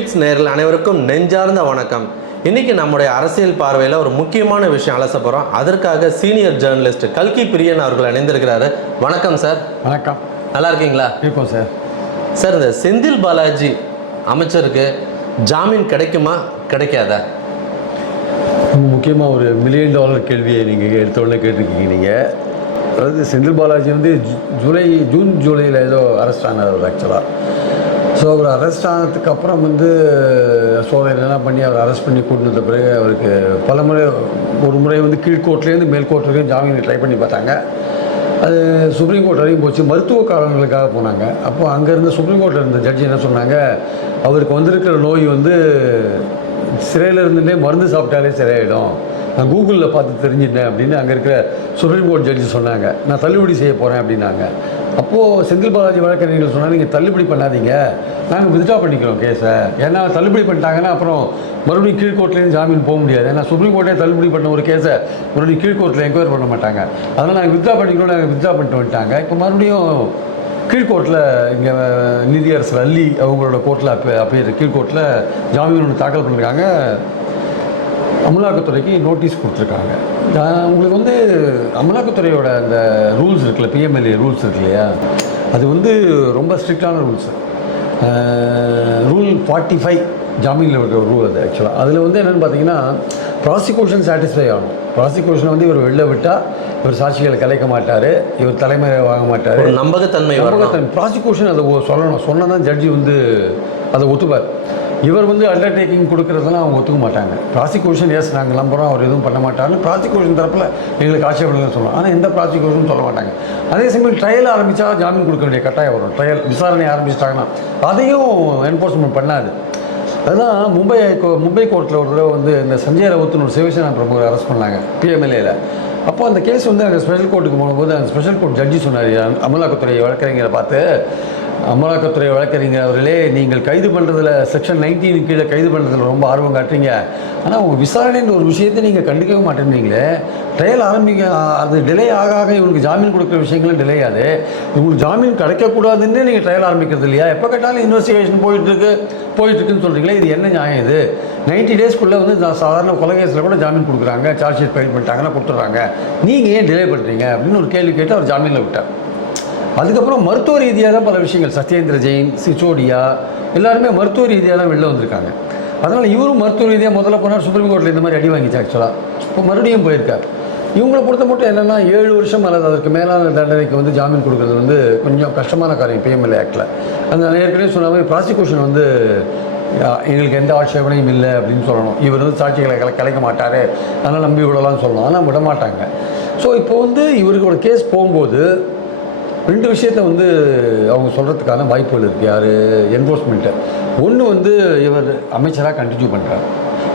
Olympics நேரில் அனைவருக்கும் நெஞ்சார்ந்த வணக்கம். இன்னைக்கு நம்முடைய அரசியல் பார்வையில் ஒரு முக்கியமான விஷயம் அலச போகிறோம் அதற்காக சீனியர் ஜேர்னலிஸ்ட் கல்கி பிரியன் அவர்கள் இணைந்திருக்கிறாரு. வணக்கம் சார் வணக்கம். நல்லா இருக்கீங்களா? இருக்கோம் சார் சார் இந்த செந்தில் பாலாஜி அமைச்சருக்கு ஜாமீன் கிடைக்குமா? கிடைக்காதா? முக்கியமாக ஒரு மில்லியன் டாலர் கேள்வியை நீங்கள் எடுத்த உடனே கேட்டிருக்கீங்க நீங்கள் அதாவது செந்தில் பாலாஜி வந்து ஜூலை ஜூன் ஜூலையில் ஏதோ அரெஸ்ட் ஆனார் ஆக்சுவலாக ஸோ அவர் அரெஸ்ட் ஆனதுக்கு அப்புறம் வந்து சோதனைலாம் பண்ணி அவர் அரெஸ்ட் பண்ணி கூட்டினது பிறகு அவருக்கு பல முறை ஒரு முறை வந்து கீழ்கோர்ட்லேருந்து மேல்கோர்ட் வரைக்கும் ஜாமீன் ட்ரை பண்ணி பார்த்தாங்க. அது சுப்ரீம் கோர்ட் வரையும் போச்சு. மருத்துவ காரணங்களுக்காக போனாங்க. அப்போ அங்கேருந்து சுப்ரீம் கோர்ட்டில் இருந்த ஜட்ஜி என்ன சொன்னாங்க? அவருக்கு வந்திருக்கிற நோய் வந்து சிறையில் இருந்துட்டே மருந்து சாப்பிட்டாலே சரியாயிடும் நான் கூகுளில் பார்த்து தெரிஞ்சிட்டேன் அப்படின்னு அங்கே இருக்கிற சுப்ரீம் கோர்ட் ஜட்ஜி சொன்னாங்க. நான் தள்ளுபடி செய்ய போகிறேன் அப்படின்னாங்க. அப்போது செந்தில் பாலாஜி வழக்கறிஞர்கள் சொன்னாங்க நீங்கள் தள்ளுபடி பண்ணாதீங்க. நாங்கள் வித்ட்ரா பண்ணிக்கிறோம் கேஸை ஏன்னா தள்ளுபடி பண்ணிட்டாங்கன்னா அப்புறம் மறுபடியும் கீழ்கோர்ட்லேருந்து ஜாமீன் போக முடியாது. ஏன்னா சுப்ரீம் கோர்ட்டே தள்ளுபடி பண்ண ஒரு கேஸை மறுபடியும் கீழ்கோர்ட்டில் என்கொயர் பண்ண மாட்டாங்க. அதனால் நாங்கள் வித்ட்ரா பண்ணிக்கிறோம் நாங்கள் வித்ட்ரா பண்ணிட்டு வந்துட்டாங்க. இப்போ மறுபடியும் கீழ்கோர்ட்டில் இங்கே நீதியரசர் அல்லி அவங்களோட கோர்ட்டில் அப்போ அப்போ கீழ்கோர்ட்டில் ஜாமீன் ஒன்று தாக்கல் பண்ணியிருக்காங்க அமலாக்கத்துறைக்கு நோட்டீஸ் கொடுத்துருக்காங்க. உங்களுக்கு வந்து அமலாக்கத்துறையோட அந்த ரூல்ஸ் இருக்குல்ல பிஎம்எல்ஏ ரூல்ஸ் இருக்கு இல்லையா? அது வந்து ரொம்ப ஸ்ட்ரிக்டான ரூல்ஸ் ரூல் ஃபார்ட்டி ஃபைவ் ஜாமீனில் இருக்கிற ரூல் அது ஆக்சுவலாக அதில் வந்து என்னென்னு பார்த்தீங்கன்னா ப்ராசிக்யூஷன் சாட்டிஸ்ஃபை ஆகணும். ப்ராசிக்யூஷன் வந்து இவர் வெளில விட்டால் இவர் சாட்சிகளை கலைக்க மாட்டார் இவர் தலைமை வாங்க மாட்டார். நம்பகத்தன்மை வரணும். ப்ராசிக்யூஷன் அதை சொல்லணும். சொன்னால் தான் ஜட்ஜி வந்து அதை ஒத்துப்பார். இவர் வந்து அண்டர்டேக்கிங் கொடுக்குறதுலாம் அவங்க ஒத்துக்க மாட்டாங்க. ப்ராசிக்யூஷன் எஸ் நாங்கள் நம்புகிறோம் அவர் எதுவும் பண்ண மாட்டார்னு ப்ராசிக்யூஷன் தரப்பில் எங்களுக்கு ஆட்சேபனை சொல்லலாம் ஆனால் எந்த ப்ராசிக்யூஷனும் சொல்ல மாட்டாங்க. அதே சமயம் ட்ரையல் ஆரம்பித்தா ஜாமீன் கொடுக்க வேண்டிய கட்டாயம் வரும். ட்ரையல் விசாரணை ஆரம்பிச்சிட்டாங்கன்னா அதையும் என்ஃபோர்ஸ்மெண்ட் பண்ணாது. அதுதான் மும்பை கோ- மும்பை கோர்ட்டில் ஒரு தடவை வந்து இந்த சஞ்சய் ரவுத்துன்னு ஒரு சிவசேனா பிரமுகர் அரெஸ்ட் பண்ணாங்க பிஎம்எல்ஏல அப்போ அந்த கேஸ் வந்து அங்கே ஸ்பெஷல் கோர்ட்டுக்கு போகும்போது அந்த ஸ்பெஷல் கோர்ட் ஜட்ஜி சொன்னார் அமலாக்கத்துறை வழக்கறிஞரை பார்த்து அமலாக்கத்துறை வழக்கறிஞர் அவர்களே நீங்கள் கைது பண்ணுறதுல செக்ஷன் நைன்டீன் கீழே கைது பண்ணுறதுல ரொம்ப ஆர்வம் காட்டுறீங்க. ஆனால் உங்கள் விசாரணைன்ற ஒரு விஷயத்தை நீங்கள் கண்டுக்கவே மாட்டேன்றீங்களே. ட்ரையல் ஆரம்பிக்க அது டிலே ஆக ஆக இவங்களுக்கு ஜாமீன் கொடுக்குற விஷயங்களும் டிலே ஆகுது. இவங்களுக்கு ஜாமீன் கிடைக்கக்கூடாதுன்னு நீங்கள் ட்ரையல் ஆரம்பிக்கிறது இல்லையா? எப்போ கேட்டாலும் இன்வெஸ்டிகேஷன் போயிட்டுருக்கு போயிட்டுருக்குன்னு சொல்கிறீங்களே இது என்ன நியாயம் இது? நைன்டி டேஸ்க்குள்ளே வந்து நான் சாதாரண கொலை கேஸில் கூட ஜாமீன் கொடுக்குறாங்க சார்ஜ் ஷீட் ஃபைல் பண்ணிட்டாங்கன்னா கொடுத்துட்றாங்க. நீங்கள் ஏன் டிலே பண்ணுறீங்க அப்படின்னு ஒரு கேள்வி கேட்டு அவர் ஜாமீனில் விட்டார். அதுக்கப்புறம் மருத்துவ ரீதியாக தான் பல விஷயங்கள். சத்யேந்திர ஜெயின் சிச்சோடியா எல்லாருமே மருத்துவ ரீதியாக தான் வெளில வந்திருக்காங்க. அதனால் இவரும் மருத்துவ ரீதியாக முதல்ல போனார். சுப்ரீம் கோர்ட்டில் இந்த மாதிரி அடி வாங்கிச்சு ஆக்சுவலாக இப்போ மறுபடியும் போயிருக்கார். இவங்களை பொறுத்த மட்டும் என்னென்னா ஏழு வருஷம் அல்லது அதற்கு மேலான தண்டனைக்கு வந்து ஜாமீன் கொடுக்குறது வந்து கொஞ்சம் கஷ்டமான காரியம். பிஎம்எல்ஏ ஆக்டில் அந்த ஏற்கனவே சொன்ன மாதிரி ப்ராசிக்யூஷன் வந்து எங்களுக்கு எந்த ஆட்சேபனையும் இல்லை அப்படின்னு சொல்லணும். இவர் வந்து சாட்சிகளை கலை கலைக்க மாட்டார். அதனால் நம்பி விடலாம்னு சொல்லணும். ஆனால் விட மாட்டாங்க ஸோ இப்போ வந்து இவருக்கோட கேஸ் போகும்போது ரெண்டு விஷயத்தை வந்து அவங்க சொல்கிறதுக்கான வாய்ப்புகள் இருக்குது யார்? என்ஃபோர்ஸ்மெண்ட்டு ஒன்று வந்து இவர் அமைச்சராக கண்டினியூ பண்ணுறார்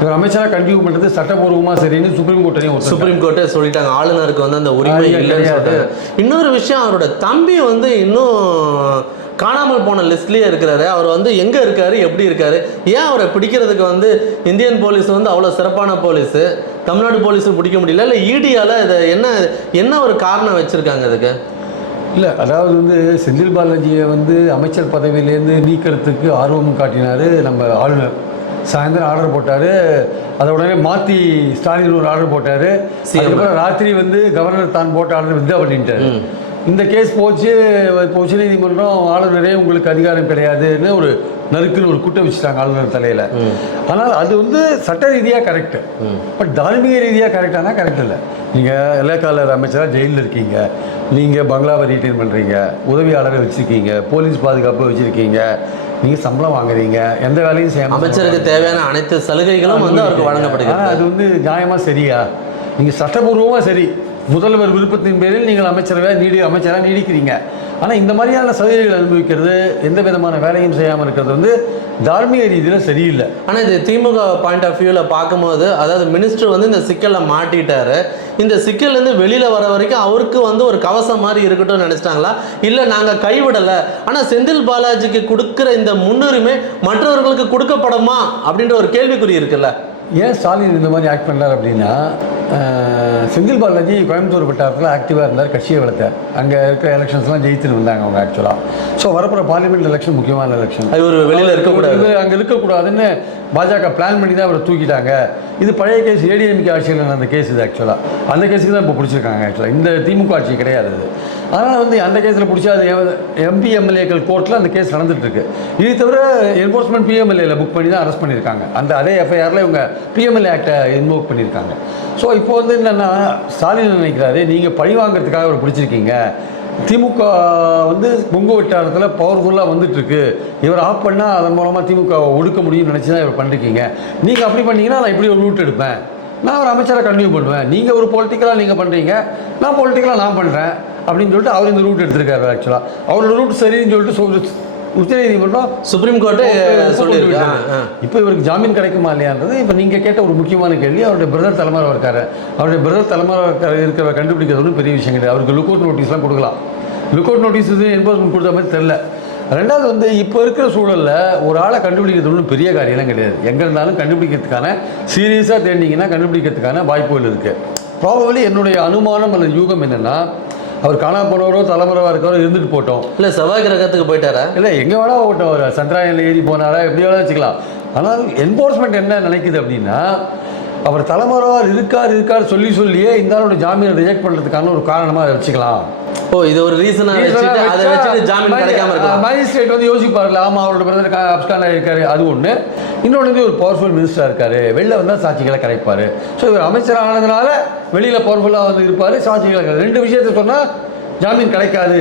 இவர் அமைச்சராக கண்டினியூ பண்ணுறது சட்டபூர்வமாக சரின்னு சுப்ரீம் கோர்ட்டையும் ஒரு சுப்ரீம் கோர்ட்டே சொல்லிட்டாங்க. ஆளுநருக்கு வந்து அந்த உரிமை இல்லைன்னு. சொல்லிட்டு இன்னொரு விஷயம் அவரோட தம்பி வந்து இன்னும் காணாமல் போன லிஸ்ட்லயே இருக்கிறாரு. அவர் வந்து எங்க இருக்காரு? எப்படி இருக்காரு? ஏன் அவரை பிடிக்கிறதுக்கு வந்து இந்தியன் போலீஸ் வந்து அவ்வளோ சிறப்பான போலீஸ்? தமிழ்நாடு போலீஸ் பிடிக்க முடியல. இல்லை ஈடியால இதை என்ன என்ன ஒரு காரணம் வச்சிருக்காங்க இதுக்கு? இல்லை. அதாவது வந்து செந்தில் பாலாஜியை வந்து அமைச்சர் பதவியிலேருந்து நீக்கிறதுக்கு ஆர்வம் காட்டினார் நம்ம ஆளுநர். சாயந்தரம் ஆர்டர் போட்டார். அதை உடனே மாற்றி ஸ்டாலின் ஒரு ஆர்டர் போட்டார். அதுக்கப்புறம் ராத்திரி வந்து கவர்னர் தான் போட்ட ஆர்டர் வித்ரா பண்ணிட்டாரு. இந்த கேஸ் போச்சு. இப்போ உச்சநீதிமன்றம் ஆளுநரே உங்களுக்கு அதிகாரம் கிடையாதுன்னு ஒரு நறுக்குன்னு ஒரு குட்டை வச்சுட்டாங்க ஆளுநர் தலையில். ஆனால் அது வந்து சட்ட ரீதியாக கரெக்டு பட் தார்மீக ரீதியாக கரெக்டானா கரெக்ட் இல்லை. நீங்கள் இலக்காளர் அமைச்சராக ஜெயிலில் இருக்கீங்க. நீங்கள் பங்களாவை ரீட்டைன் பண்ணுறீங்க உதவியாளரை வச்சுருக்கீங்க. போலீஸ் பாதுகாப்பு வச்சுருக்கீங்க. நீங்கள் சம்பளம் வாங்குறீங்க. எந்த வேலையும் செய்யாம அமைச்சருக்கு தேவையான அனைத்து சலுகைகளும் வந்து அவருக்கு வழங்கப்படுகிறது. அது வந்து நியாயமாக சரியா? நீங்கள் சட்டபூர்வமாக சரி. முதல்வர் விருப்பத்தின் பேரில் நீங்கள் அமைச்சரவை நீடி அமைச்சராக நீடிக்கிறீங்க. ஆனால் இந்த மாதிரியான சலுகைகள் அனுபவிக்கிறது எந்த விதமான வேலையும் செய்யாமல் இருக்கிறது வந்து தார்மீக ரீதியில் சரியில்லை. ஆனால் இது திமுக பாயிண்ட் ஆஃப் வியூவில் பார்க்கும்போது அதாவது மினிஸ்டர் வந்து இந்த சிக்கலில் மாட்டிட்டாரு. இந்த சிக்கல்லேருந்து வெளியில் வர வரைக்கும் அவருக்கு வந்து ஒரு கவசம் மாதிரி இருக்கட்டும்னு நினச்சிட்டாங்களா? இல்லை நாங்கள் கைவிடலை. ஆனால் செந்தில் பாலாஜிக்கு கொடுக்குற இந்த முன்னுரிமை மற்றவர்களுக்கு கொடுக்கப்படுமா? அப்படின்ற ஒரு கேள்விக்குறி இருக்குல்ல. ஏன் ஸ்டாலின் இந்த மாதிரி ஆக்ட் பண்ணார் அப்படின்னா செந்தில் பாலாஜி கோயம்புத்தூர் வட்டாரத்தில் ஆக்டிவாக இருந்தார் கட்சியை வளர்த்தார். அங்கே இருக்கிற எலெக்ஷன்ஸ்லாம் ஜெயித்துட்டு வந்தாங்க அவங்க ஆக்சுவலாக ஸோ வரப்போகிற பார்லிமெண்ட் எலெக்ஷன் முக்கியமான எலெக்ஷன் இவர் வெளியில இருக்கக்கூடாது. அங்கே இருக்கக்கூடாதுன்னு பாஜக பிளான் பண்ணி தான் அவரை தூக்கிட்டாங்க. இது பழைய கேஸ் ஏடிஎம்கே ஆட்சியில் நடந்த கேஸ் இது ஆக்சுவலாக அந்த கேஸுக்கு தான் இப்போ பிடிச்சிருக்காங்க ஆக்சுவலாக இந்த திமுக ஆட்சி கிடையாது அது. அதனால் வந்து அந்த கேஸில் பிடிச்சா அது எம்பி எம்எல்ஏக்கள் கோர்ட்டில் அந்த கேஸ் நடந்துட்டு இருக்கு இது தவிர என்ஃபோர்ஸ்மெண்ட் பிஎம்எல்ஏல புக் பண்ணி தான் அரெஸ்ட் பண்ணியிருக்காங்க. அந்த அதே எஃப்ஐஆரில் இவங்க பிஎம்எல்ஏ ஆக்டை இன்வோக் பண்ணியிருக்காங்க. ஸோ இப்போ வந்து என்னென்னா ஸ்டாலின் நினைக்கிறாரு நீங்கள் பழி வாங்குறதுக்காக அவர் பிடிச்சிருக்கீங்க. திமுக வந்து கொங்கு வட்டாரத்தில் பவர்ஃபுல்லாக வந்துட்டுருக்கு. இவர் ஆஃப் பண்ணால் அதன் மூலமாக திமுகவை ஒடுக்க முடியும்னு நினச்சி தான் இவர் பண்ணிருக்கீங்க நீங்கள் அப்படி பண்ணீங்கன்னா நான் இப்படி ஒரு ரூட் எடுப்பேன். நான் ஒரு அமைச்சரை கண்டினியூ பண்ணுவேன். நீங்கள் ஒரு பொலிட்டிக்கலாக நீங்கள் பண்ணுறீங்க நான் பொலிட்டிக்கலாக நான் பண்ணுறேன் அப்படின்னு சொல்லிட்டு அவர் இந்த ரூட் எடுத்திருக்காரு ஆக்சுவலாக அவரோட ரூட் சரின்னு சொல்லிட்டு சொல் உச்சநீதிமன்றம் சுப்ரீம் கோர்ட்டே சொல்லியிருக்காங்க. இப்போ இவருக்கு ஜாமீன் கிடைக்குமா இல்லையான்றது இப்போ நீங்கள் கேட்ட ஒரு முக்கியமான கேள்வி. அவருடைய பிரதர் தலைமறை இருக்காரு. அவருடைய பிரதர் தலைமறை இருக்கிற கண்டுபிடிக்கிறது ஒன்றும் பெரிய விஷயம் கிடையாது. அவருக்கு லுக் அவுட் நோட்டீஸ்லாம் கொடுக்கலாம். லுக் அவுட் நோட்டீஸ் என்போர்ஸ்மெண்ட் கொடுத்த மாதிரி தெரில ரெண்டாவது வந்து இப்போ இருக்கிற சூழலில் ஒரு ஆளை கண்டுபிடிக்கிறது ஒன்றும் பெரிய காரியம்லாம் கிடையாது. எங்கே இருந்தாலும் கண்டுபிடிக்கிறதுக்கான சீரியஸாக தேடினீங்கன்னா கண்டுபிடிக்கிறதுக்கான வாய்ப்புகள் இருக்குது ப்ராபபிளி என்னுடைய அனுமானம் அல்லது யூகம் என்னென்னா அவர் காணா போனவரோ தலைமறைவாக இருக்கவரோ இருந்துட்டு போட்டோம். இல்ல செவ்வாய் கிரகத்துக்கு போயிட்டாரா? இல்லை எங்கே வேணா ஓட்டம் அவர் சந்திராயனில் ஏறி போனாரா எப்படி வேணா வச்சுக்கலாம். ஆனால் என்ஃபோர்ஸ்மெண்ட் என்ன நினைக்குது அப்படின்னா அவர் தலைமறைவார் இருக்கார் இருக்கார் சொல்லி சொல்லியே இந்த ஆளோட ஜாமீனை ரிஜெக்ட் பண்ணுறதுக்கான ஒரு காரணமாக வச்சுக்கலாம். ஓ இது ஒரு ரீசனா வச்சுட்டு அதை வச்சுட்டு ஜாமீன் கிடைக்காம இருக்கலாம் மேஜிஸ்ட்ரேட் வந்து யோசிப்பார்ல ஆமா அவரோட பிரதர் அப்கான் இருக்காரு அது ஒன்று இன்னொன்று வந்து ஒரு பவர்ஃபுல் மினிஸ்டராக இருக்காரு. வெளில வந்தால் சாட்சிகளை கரைப்பார். ஸோ இவர் அமைச்சர் ஆனதுனால வெளியில் பவர்ஃபுல்லாக வந்து இருப்பார் சாட்சிகளை ரெண்டு விஷயத்தை சொன்னால் ஜாமீன் கிடைக்காது.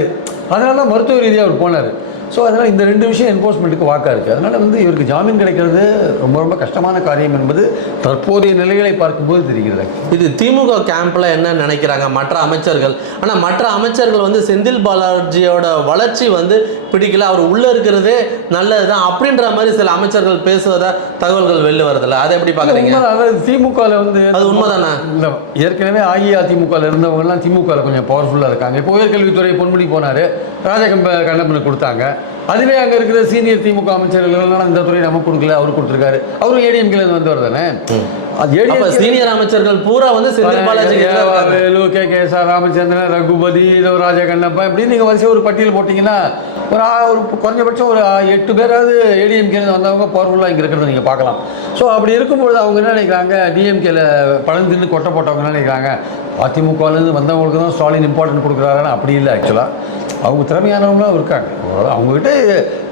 அதனால தான் மருத்துவ ரீதியாக அவர் போனார். ஸோ அதனால் இந்த ரெண்டு விஷயம் என்ஃபோர்ஸ்மெண்ட்டுக்கு வாக்கா இருக்குது அதனால் வந்து இவருக்கு ஜாமீன் கிடைக்கிறது ரொம்ப ரொம்ப கஷ்டமான காரியம் என்பது தற்போதைய நிலைகளை பார்க்கும்போது தெரிகிறது. இது திமுக கேம்ப்ல என்ன நினைக்கிறாங்க? மற்ற அமைச்சர்கள். ஆனா மற்ற அமைச்சர்கள் வந்து செந்தில் பாலாஜியோட வளர்ச்சி வந்து பிடிக்கல. அவர் உள்ள இருக்கிறதே நல்லதுதான் அப்படின்ற மாதிரி சில அமைச்சர்கள் பேசுவதா தகவல்கள் வெளில வருதுல்ல. அதை எப்படி உண்மைதான். அதாவது திமுகவில் வந்து அது உண்மைதானா? இல்லை. ஏற்கனவே அஇஅதிமுகவில் இருந்தவங்கலாம் திமுகவில் கொஞ்சம் பவர்ஃபுல்லாக இருக்காங்க. இப்போ உயர்கல்வித்துறை பொன்முடி போனார். ராஜகம்ப கண்ணப்பனுக்கு கொடுத்தாங்க. அதுவே அங்கே இருக்கிற சீனியர் திமுக அமைச்சர்கள்லாம் இந்த துறை நமக்கு கொடுக்கல? அவர் கொடுத்துருக்காரு. அவரும் ஏடிஎம்கேல வந்தவர் தானே? சீனியர் அமைச்சர்கள் பூரா வந்து K. K. R. Ramachandran Regupathy Raja Kannappa இப்படி நீங்கள் வரிசை ஒரு பட்டியல் போட்டிங்கன்னா ஒரு ஒரு குறைஞ்சபட்சம் ஒரு எட்டு பேராவது ஏடிஎம்கேல வந்தவங்க பவர்ஃபுல்லாக இங்கே இருக்கிறத நீங்கள் பார்க்கலாம். ஸோ அப்படி இருக்கும்போது அவங்க என்ன நினைக்கிறாங்க? டிஎம்கேல பழம் தின்னு கொட்டை போட்டவங்க என்ன நினைக்கிறாங்க? அதிமுகலேருந்து வந்தவங்களுக்கு தான் ஸ்டாலின் இம்பார்ட்டன்ட் கொடுக்குறாருன்னு அப்படி இல்லை ஆக்சுவலாக அவங்க திறமையானவங்களும் இருக்காங்க. அவங்ககிட்ட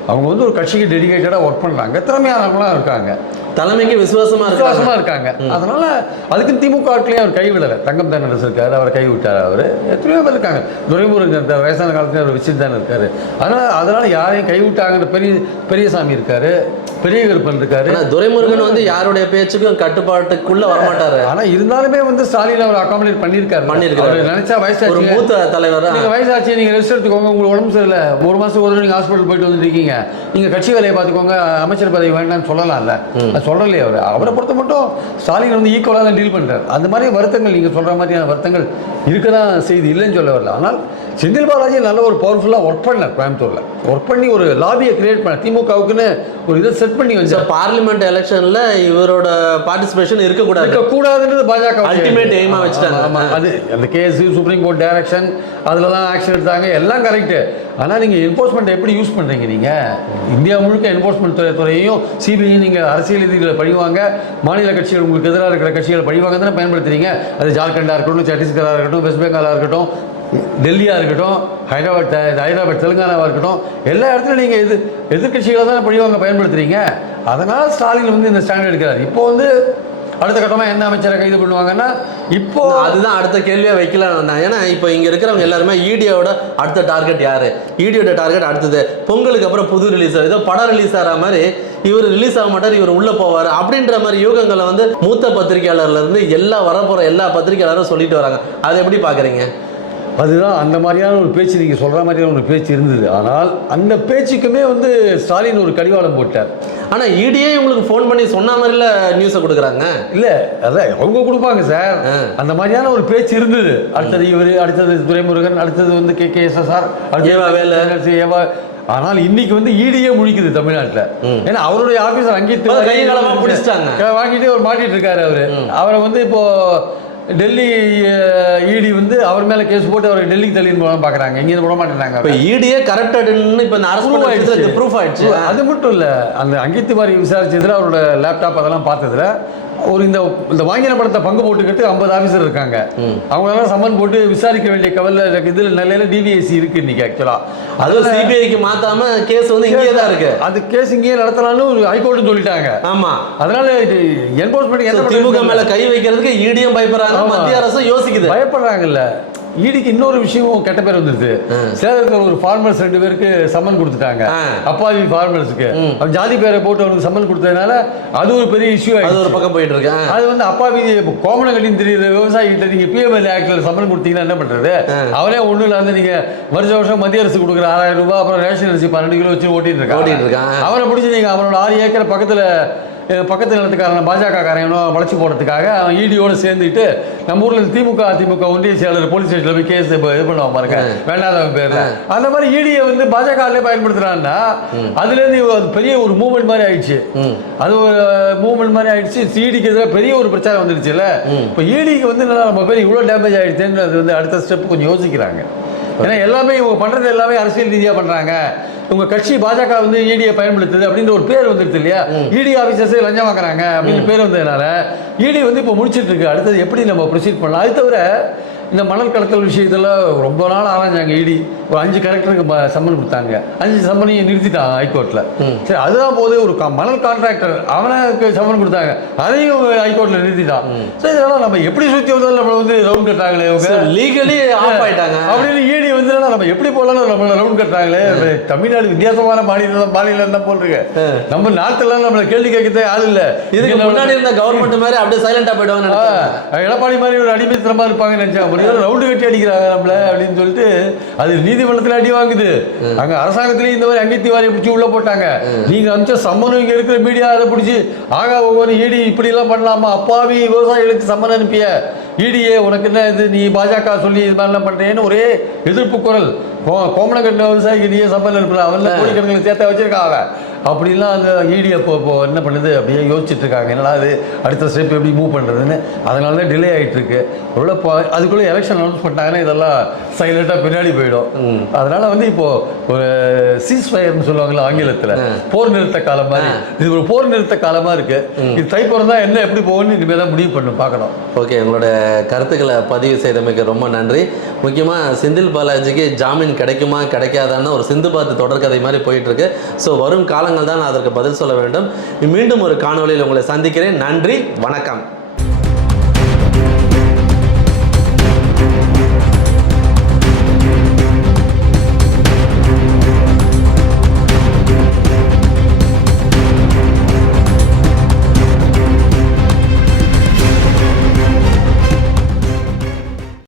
அவங்க வந்து ஒரு கட்சிக்கு டெடிகேட்டடாக ஒர்க் பண்ணுறாங்க திறமையானவங்களாம் இருக்காங்க. தலைமைக்கு விசுவாசமா விசுவாசமா இருக்காங்க. அதனால அதுக்கு திமுக ஆட்களையும் அவர் கைவிடலை தங்கம் தென்னரசு இருக்காரு அவரை கைவிட்டார் அவர். எத்தனையோ பேர் இருக்காங்க. துரைமுருகன் இருக்கார். வயசான காலத்துல அவர் வச்சுட்டு தானே இருக்காரு. அதனால அதனால யாரையும் கைவிட்டாங்கன்ற பெரிய பெரியசாமி இருக்காரு. பெரிய கருப்பன் இருக்காரு துரைமுருகன் வந்து யாருடைய பேச்சுக்கும் கட்டுப்பாட்டுக்குள்ள வரமாட்டாரு. ஆனா இருந்தாலுமே வந்து ஸ்டாலின் அவர் அகாமடேட் பண்ணியிருக்காரு. பண்ணியிருக்காரு. நினைச்சா ஒரு வயசாச்சு மூத்த தலைவர்? நீங்க வயசாச்சு நீங்க ரெஸ்ட் எடுத்துக்கோங்க. உங்களுக்கு உடம்பு சரியில்லை. ஒரு மாசம் ஒரு நீங்க ஹாஸ்பிட்டல் போயிட்டு வந்துருக்கீங்க நீங்க கட்சி வேலையை பார்த்துக்கோங்க. அமைச்சர் பதவி வேண்டாம்னு சொல்லலாம்ல. சொல்லலையே அவர். அவரை பொறுத்த மட்டும் ஸ்டாலின் வந்து ஈக்குவலாக தான் டீல் பண்றாரு. அந்த மாதிரி வருத்தங்கள் நீங்க சொல்ற மாதிரியான வருத்தங்கள் இருக்க தான் செய்தி இல்லைன்னு சொல்ல வரல. ஆனால் செந்தில் பாலாஜி நல்ல ஒரு பவர்ஃபுல்லாக ஒர்க் பண்ணார் கோயம்புத்தூர்ல. ஒர்க் பண்ணி ஒரு லாபியை கிரியேட் பண்ண திமுகவுக்குன்னு ஒரு இதை செட் பண்ணி வச்சார். பார்லிமெண்ட் எலெக்ஷன்ல இவரோட பார்ட்டிசிபேஷன் இருக்கக்கூடாது. இருக்கக்கூடாதுன்றது பாஜக aim ஆ வச்சுட்டாங்க. ஆமா, அது அந்த கேஸ் சுப்ரீம் கோர்ட் டைரக்ஷன் அதுலலாம் ஆக்ஷன் எடுத்தாங்க. எல்லாம் கரெக்டு ஆனால் நீங்கள் என்ஃபோர்ஸ்மெண்ட் எப்படி யூஸ் பண்ணுறீங்க நீங்கள் இந்தியா முழுக்க என்ஃபோர்ஸ்மெண்ட் துறை துறையையும் சிபிஐ நீங்கள் அரசியல் எதிரிகளை பழிவாங்க. மாநில கட்சிகள் உங்களுக்கு எதிராக இருக்கிற கட்சிகளை பழிவாங்க தானே பயன்படுத்துறீங்க. அது ஜார்க்கண்டாக இருக்கட்டும் சத்தீஸ்கராக இருக்கட்டும் வெஸ்ட் பெங்காலாக இருக்கட்டும் டெல்லியாக இருக்கட்டும் ஹைதராபாத் ஹைதராபாத் தெலுங்கானாவாக இருக்கட்டும் எல்லா இடத்துலையும் நீங்கள் எது எதிர்கட்சிகளை தானே பழிவாங்க பயன்படுத்துறீங்க? அதனால் ஸ்டாலின் வந்து இந்த ஸ்டாண்ட் எடுக்கிறார். இப்போ வந்து அடுத்த கட்டமாக என்ன அமைச்சரை கைது பண்ணுவாங்கன்னா இப்போ அதுதான் அடுத்த கேள்வியாக வைக்கலாம் நான் ஏன்னா இப்போ இங்கே இருக்கிறவங்க எல்லாருமே ஈடியோட அடுத்த டார்கெட் யார்? ஈடியோட டார்கெட் அடுத்தது பொங்கலுக்கு அப்புறம் புது ரிலீஸ் ஏதோ படம் ரிலீஸ் ஆகிற மாதிரி இவர் ரிலீஸ் ஆக மாட்டார் இவர் உள்ளே போவார். அப்படின்ற மாதிரி யூகங்களை வந்து மூத்த பத்திரிகையாளர்லேருந்து எல்லா வரப்போகிற எல்லா பத்திரிகையாளரும் சொல்லிட்டு வராங்க. அதை எப்படி பார்க்குறீங்க? அதுதான் அந்த மாதிரியான ஒரு பேச்சு நீங்கள் சொல்கிற மாதிரியான ஒரு பேச்சு இருந்தது. ஆனால் அந்த பேச்சுக்குமே வந்து ஸ்டாலின் ஒரு கடிவாளம் போட்டார். ஆனா ஈடியே உங்களுக்கு ஃபோன் பண்ணி சொன்ன மாதிரில நியூஸை கொடுக்குறாங்க? இல்லை அதான் அவங்க கொடுப்பாங்க சார். அந்த மாதிரியான ஒரு பேச்சு இருந்தது. அடுத்தது இவர் அடுத்தது துரைமுருகன் அடுத்தது வந்து K K S S R E V Velu. E V. ஆனால் இன்னைக்கு வந்து ஈடியே முழிக்குது தமிழ்நாட்டில். ஏன்னா அவருடைய களமா பிடிச்சிட்டாங்க. வாங்கிட்டு அவர் மாட்டிட்டு இருக்காரு அவரு. அவரை வந்து இப்போ டெல்லி இடி வந்து அவர் மேலே கேஸ் போட்டு அவரை டெல்லிக்கு தள்ளின்னு போகலாம் பார்க்குறாங்க இங்கேருந்து விட மாட்டேறாங்க இப்போ ஈடியே கரப்டட்னு இப்போ இந்த அரசு ஆயிடுச்சு. ப்ரூஃப் ஆயிடுச்சு. அது மட்டும் இல்லை அந்த அங்கித் திவாரி விசாரிச்சதுல அவரோட லேப்டாப் அதெல்லாம் பார்த்ததுல ஒரு இந்த இந்த வாங்கின படத்தை பங்கு போட்டுக்கிட்டு ஐம்பது ஆஃபீஸர் இருக்காங்க. அவங்களெல்லாம் சம்மன் போட்டு விசாரிக்க வேண்டிய கவலை இதில் நிலையில டிவிஎஸ்சி இருக்கு இன்னைக்கு ஆக்சுவலாக அதுவும் சிபிஐக்கு மாத்தாம கேஸ் வந்து இங்கேயே தான் இருக்கு. அது கேஸ் இங்கேயே நடத்தலாம்னு ஒரு ஹைகோர்ட்டு சொல்லிட்டாங்க. ஆமா. அதனால இது எந்த திமுக மேல கை வைக்கிறதுக்கு ஈடியும் பயப்படுறாங்க ஆமா. மத்திய அரசும் யோசிக்குது. பயப்படுறாங்கல்ல. ஈடிக்கு இன்னொரு விஷயம் கெட்ட பேர் வந்துருது சேலத்தில் ஒரு ஃபார்மர்ஸ் ரெண்டு பேருக்கு சம்மன் கொடுத்துட்டாங்க. அப்பாவி ஃபார்மர்ஸுக்கு அவன் ஜாதி பேரை போட்டு அவனுக்கு சம்மன் கொடுத்ததுனால அது ஒரு பெரிய இஷ்யூ அது ஒரு பக்கம் போயிட்டு இருக்கு. அது வந்து அப்பாவி கோமணம் கட்டின்னு தெரியுற விவசாயிகிட்ட நீங்க பிஎம்எல் ஆக்ட்ல சம்மன் கொடுத்தீங்கன்னா என்ன பண்றது? அவரே ஒண்ணும் இல்லாத நீங்க வருஷ வருஷம் மத்திய அரசு கொடுக்குற ஆறாயிரம் ரூபாய் அப்புறம் ரேஷன் அரிசி பன்னெண்டு கிலோ வச்சு ஓட்டிட்டு இருக்கான் ஓட்டிட்டு இருக்கான். அவனை பிடிச்சி நீங்க அவனோட ஆறு ஏக்கர் பக்கத்துல பக்கத்து நிலத்துக்காரன் பாஜக காரனும் வளைச்சு போடுறதுக்காக அவன் ஈடியோட சேர்ந்துட்டு நம்ம ஊர்ல திமுக அதிமுக ஒன்றிய செயலர் போலீஸ் ஸ்டேஷன்ல போய் கேஸ் இது பண்ணுவான் பாருங்க. வேண்டாதவன் பேர்ல. அந்த மாதிரி ஈடியை வந்து பாஜக பயன்படுத்துறான்னா அதுல இருந்து அது பெரிய ஒரு மூவ்மெண்ட் மாதிரி ஆயிடுச்சு. அது ஒரு மூவ்மெண்ட் மாதிரி ஆயிடுச்சு. ஈடிக்கு எதிராக பெரிய ஒரு பிரச்சாரம் வந்துடுச்சுல்ல. இப்போ ஈடிக்கு வந்து என்னடா நம்ம பேர் இவ்வளோ டேமேஜ் ஆயிடுச்சுன்னு அது வந்து அடுத்த ஸ்டெப் கொஞ்சம் யோசிக்கிறாங்க. ஏன்னா எல்லாமே இவங்க பண்றது எல்லாமே அரசியல் ரீதியா பண்றாங்க. உங்க கட்சி பாஜக வந்து ஈடியை பயன்படுத்துது அப்படின்ற ஒரு பேர் வந்துருது இல்லையா? இடி ஆஃபீஸர்ஸே லஞ்சம் வாங்குறாங்க அப்படின்னு பேர் வந்ததுனால இடி வந்து இப்போ முடிச்சிட்டு இருக்கு. அடுத்தது எப்படி நம்ம ப்ரொசீட் பண்ணலாம்? அது தவிர இந்த மணல் கடத்தல் விஷயத்துல ரொம்ப நாள் ஆராய்ஞ்சாங்க இடி ஒரு அஞ்சு கரெக்டருக்கு சம்மன் கொடுத்தாங்க. அஞ்சு சம்மனையும் நிறுத்திட்டாங்க ஹைகோர்ட்ல சரி அதுதான் போது ஒரு மணல் கான்ட்ராக்டர் அவனுக்கு சம்மன் கொடுத்தாங்க. அதையும் ஹைகோர்ட்ல நிறுத்திட்டான். சரி இதெல்லாம் நம்ம எப்படி சுற்றி வந்தாலும் நம்மளை வந்து ரவுண்ட் கட்டாங்களே லீகலி ஆஃப் ஆயிட்டாங்க. அப்படின்னு ஈடி வந்து நம்ம எப்படி போலாம் நம்மள ரவுண்ட் கட்டுறாங்களே? தமிழ்நாடு வித்தியாசமான மாநிலம் மாநிலம் தான் போல் இருக்கு நம்ம நாட்டுல நம்மள கேள்வி கேட்கறதே ஆள் இல்ல. இதுக்கு முன்னாடி இருந்த கவர்மெண்ட் மாதிரி அப்படியே சைலண்டா போயிடுவாங்க எடப்பாடி மாதிரி ஒரு அடிமைத்தனமா இருப்பாங்கன்னு நினைச்சா முடியாது ரவுண்டு கட்டி அடிக்கிறாங்க நம்மள அப்படின்னு சொல்லிட்டு அது நீதிமன்றத்துல அடி வாங்குது. அங்க அரசாங்கத்திலேயே இந்த மாதிரி அங்கத்தி வாரியை பிடிச்சி உள்ள போட்டாங்க. நீங்க அமிச்ச சம்மனம் இங்க இருக்கிற மீடியா அதை பிடிச்சி ஆகா ஒவ்வொரு ஈடி இப்படி எல்லாம் பண்ணலாமா? அப்பாவி விவசாயிகளுக்கு சம்மன் அனுப்பிய ஈடியே உனக்கு என்ன இது? நீ பாஜக சொல்லி இது மாதிரிலாம் பண்றேன்னு ஒரே எதிர்ப்பு குரல். கோ- கோமணக்கட்டின விவசாயிக்கு நீயே சம்மன் அனுப்பல அவன் கோடிக்கணக்கில் சேர்த்த வச்சிருக்கான் அவன். அப்படிலாம் அந்த ஈடி அப்போ இப்போ என்ன பண்ணுது? அப்படியே யோசிச்சுட்டு இருக்காங்க என்னடா அது அடுத்த ஸ்டெப் எப்படி மூவ் பண்ணுறதுன்னு அதனால தான் டிலே ஆகிட்டு இருக்கு ஒருவேளை அதுக்குள்ளே எலெக்ஷன் அனௌன்ஸ் பண்ணிட்டாங்கன்னா இதெல்லாம் சைலண்டாக பின்னாடி போயிடும். அதனால வந்து இப்போ ஒரு சீஸ் ஃபயர்னு சொல்லுவாங்கல்ல ஆங்கிலத்தில் போர் நிறுத்த காலம் மாதிரி. இது ஒரு போர் நிறுத்த காலமாக இருக்கு. இது தைப்புறம் தான் என்ன எப்படி போகும்னு இனிமேல் தான் முடிவு பண்ணணும் பார்க்கணும். ஓகே உங்களோட கருத்துக்களை பதிவு செய்தமைக்கு ரொம்ப நன்றி. முக்கியமாக செந்தில் பாலாஜிக்கு ஜாமீன் கிடைக்குமா கிடைக்காதான்னு ஒரு சிந்து பாத்து தொடர்கதை மாதிரி போயிட்டு இருக்கு ஸோ வரும் காலங்கள் தான் அதற்கு பதில் சொல்ல வேண்டும். மீண்டும் ஒரு காணொளியில் உங்களை சந்திக்கிறேன். நன்றி வணக்கம்.